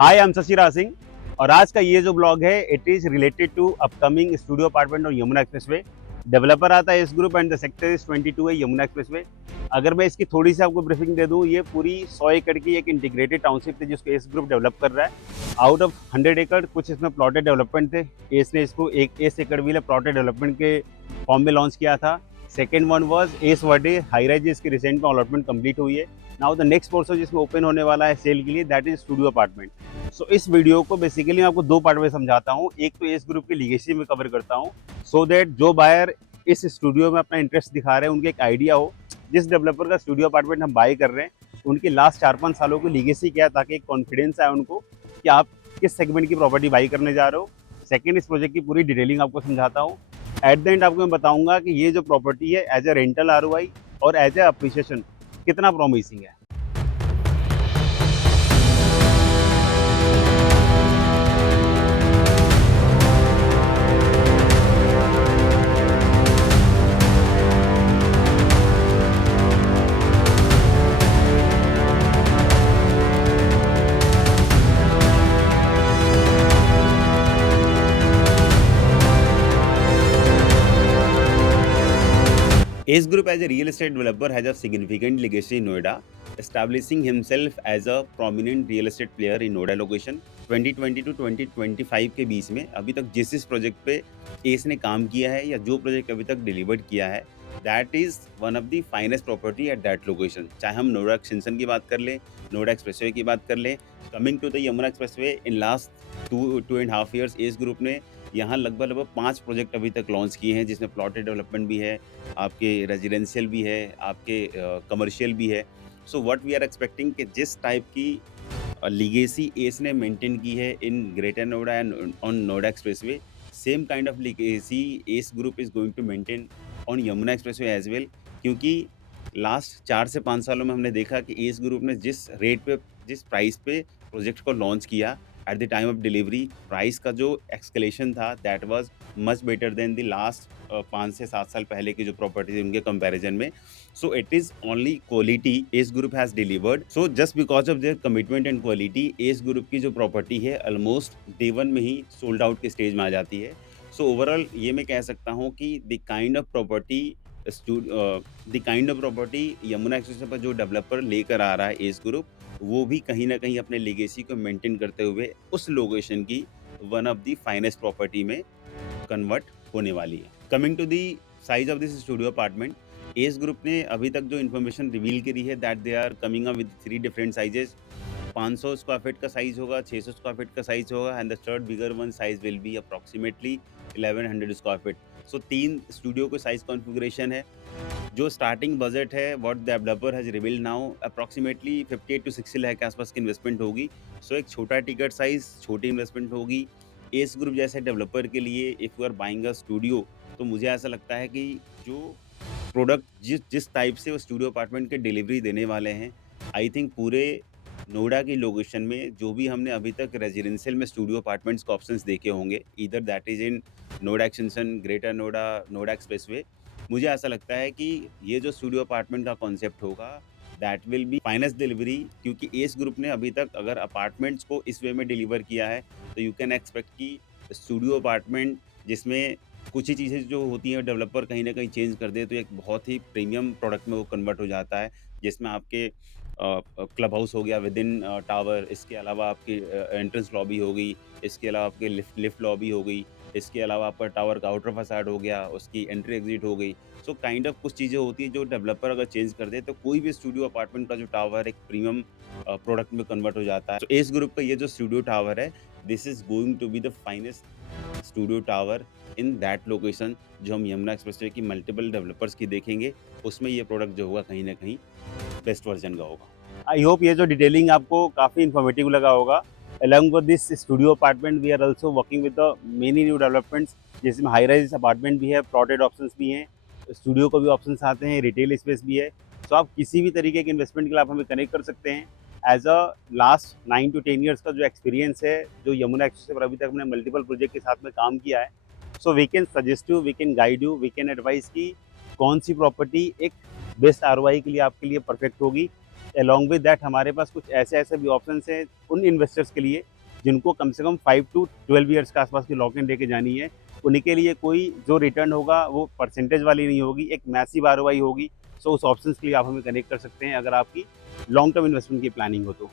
Hi, I am Shashiraj Singh और आज का ये जो ब्लॉग है it is related to upcoming studio apartment और यमुना एक्सप्रेसवे। डेवलपर आता है S group and the sector is 22 है यमुना एक्सप्रेसवे। अगर मैं इसकी थोड़ी सी आपको ब्रीफिंग दे दूं, ये पूरी 100 एकड़ की एक इंटीग्रेटेड टाउनशिप थी जिसको एस ग्रुप डेवलप कर रहा है। आउट ऑफ 100 एकड़ कुछ इसमें प्लॉटेड डेवलपमेंट थे। एस ने इसको एक एस एकड़ भी प्लॉटेड डेवलपमेंट के फॉर्म में लॉन्च किया था। Second one was S Verde high rise, इसकी रिसेंट में अलॉटमेंट कंप्लीट हुई है। नाउ द नेक्स्ट पोर्शन जिसमें ओपन होने वाला है सेल के लिए, दैट इज स्टूडियो अपार्टमेंट। सो इस वीडियो को बेसिकली मैं आपको दो पार्ट में समझाता हूँ। एक तो इस ग्रुप की लीगेसी में कवर करता हूँ सो दैट जो बायर इस स्टूडियो में अपना इंटरेस्ट दिखा रहे हैं उनके एक आइडिया हो जिस डेवलपर का स्टूडियो अपार्टमेंट हम बाय कर रहे हैं उनकी लास्ट 4-5 सालों की लीगेसी क्या है, ताकि एक कॉन्फिडेंस आए उनको कि आप किस सेगमेंट की प्रॉपर्टी बाई करने जा रहे हो। सेकेंड, इस प्रोजेक्ट की पूरी डिटेलिंग आपको समझाता हूँ। एट द एंड आपको मैं बताऊंगा कि ये जो प्रॉपर्टी है एज ए रेंटल आरओआई और एज ए अप्रिसिएशन कितना प्रॉमिसिंग है। Ace Group as a real estate developer has a significant legacy in Noida, establishing himself as a prominent real estate player in Noida location। 2020 to 2025 के बीच में अभी तक जिस project पे S ने काम किया है या जो प्रोजेक्ट अभी तक डिलीवर्ड किया है, that is one of the finest property at that location. चाहे हम नोएडा एक्सटेंशन की बात कर लें, नोएडा एक्सप्रेसवे की बात कर लें, coming to the Yamuna expressway in last 2.5 years S group ने यहाँ लगभग 5 प्रोजेक्ट अभी तक लॉन्च किए हैं, जिसमें प्लॉटेड डेवलपमेंट भी है, आपके रेजिडेंशियल भी है, आपके कमर्शियल भी है। So what we are expecting कि जिस टाइप की लीगेसी एस ने मेंटेन की है in greater Noida and on Noida expressway, same kind of legacy S group is going to maintain on Yamuna expressway as well. क्योंकि लास्ट 4 से 5 सालों में हमने देखा कि एस ग्रुप ने जिस रेट पे, जिस प्राइस पे प्रोजेक्ट को लॉन्च किया, at the time of delivery price का जो एक्सकेलेशन था that was much better than the last 5 से 7 साल पहले की जो प्रॉपर्टी थी उनके कंपैरिजन में। So it is only quality S group has delivered. So just because of their commitment and quality, S group की जो प्रॉपर्टी है ऑलमोस्ट डे वन में ही सोल्ड आउट के स्टेज में आ जाती है। सो ओवरऑल ये मैं कह सकता हूँ कि the kind of property Yamuna express पर जो डेवलपर लेकर आ रहा है एस ग्रुप, वो भी कहीं न कहीं अपने लेगेसी को मेंटेन करते हुए उस लोकेशन की one of the finest property में कन्वर्ट होने वाली है। Coming to the size of this studio apartment, S group ने अभी तक जो इन्फॉर्मेशन रिवील करी है that they are coming up with 3 different sizes. 500 square feet का साइज होगा, 600 स्क्वायर फीट का साइज होगा and the third bigger one size will be approximately 1100 square feet. So 3 studio के साइज कॉन्फ़िगरेशन है। जो starting budget है what developer has revealed now, approximately 58 to 60 lakh के आसपास की इन्वेस्टमेंट होगी। सो एक छोटा टिकट साइज, छोटी इन्वेस्टमेंट होगी। एस ग्रुप जैसे डेवलपर के लिए if you are buying a studio, तो मुझे ऐसा लगता है कि जो प्रोडक्ट जिस जिस टाइप से वो स्टूडियो अपार्टमेंट के डिलीवरी देने वाले हैं, आई थिंक पूरे नोएडा की लोकेशन में जो भी हमने अभी तक रेजिडेंशियल में स्टूडियो अपार्टमेंट्स के ऑप्शंस देखे होंगे, either that is in Noida extension, greater Noida, Noida expressway, मुझे ऐसा लगता है कि ये जो स्टूडियो अपार्टमेंट का कॉन्सेप्ट होगा that will be finest delivery. क्योंकि एस ग्रुप ने अभी तक अगर अपार्टमेंट्स को इस वे में डिलीवर किया है, तो यू कैन एक्सपेक्ट कि स्टूडियो अपार्टमेंट जिसमें कुछ ही चीज़ें जो होती हैं डेवलपर कहीं न कहीं चेंज कर दे, तो एक बहुत ही प्रीमियम प्रोडक्ट में वो कन्वर्ट हो जाता है। जिसमें आपके क्लब हाउस हो गया विदिन टावर, इसके अलावा आपकी एंट्रेंस लॉबी हो गई, इसके अलावा आपकी लिफ्ट लॉबी हो गई, इसके अलावा आपका टावर का आउटर फसाड हो गया, उसकी एंट्री एग्जिट हो गई। सो काइंड ऑफ कुछ चीज़ें होती हैं जो डेवलपर अगर चेंज कर दे, तो कोई भी स्टूडियो अपार्टमेंट का जो टावर एक प्रीमियम प्रोडक्ट में कन्वर्ट हो जाता है। तो एस ग्रुप का ये जो स्टूडियो टावर है, this is going to be the finest studio tower in that location. जो हम यमुना एक्सप्रेसवे की मल्टीपल डेवलपर्स की देखेंगे, उसमें ये प्रोडक्ट जो होगा कहीं न कहीं बेस्ट वर्जन का होगा। आई होप ये जो डिटेलिंग आपको काफ़ी इन्फॉर्मेटिव लगा होगा। Along with this studio apartment we are also working with the many new developments, जिसमें हाई राइज अपार्टमेंट भी है, प्लॉटेड ऑप्शंस भी हैं, स्टूडियो को भी ऑप्शंस आते हैं, रिटेल स्पेस भी है। सो आप किसी भी तरीके के इन्वेस्टमेंट के लिए आप हमें कनेक्ट कर सकते हैं। As a last 9 to 10 years का जो एक्सपीरियंस है, जो यमुना एक्सप्रेस पर अभी तक हमने मल्टीपल प्रोजेक्ट के साथ में काम किया है, so we can suggest you, we can guide you, we can advice कि कौन सी प्रॉपर्टी एक बेस्ट आरओआई के लिए आपके लिए परफेक्ट होगी। अलोंग विद दैट हमारे पास कुछ ऐसे-ऐसे भी ऑप्शंस हैं उन इन्वेस्टर्स के लिए, जिनको कम से कम 5 टू 12 ईयर्स के आसपास की लॉक इन लेके जानी है। उन्हीं के लिए कोई जो रिटर्न होगा वो परसेंटेज वाली नहीं होगी, एक मैसिव आरओआई होगी। सो उस ऑप्शंस के लिए आप हमें कनेक्ट कर सकते हैं अगर आपकी लॉन्ग टर्म इन्वेस्टमेंट की प्लानिंग हो तो।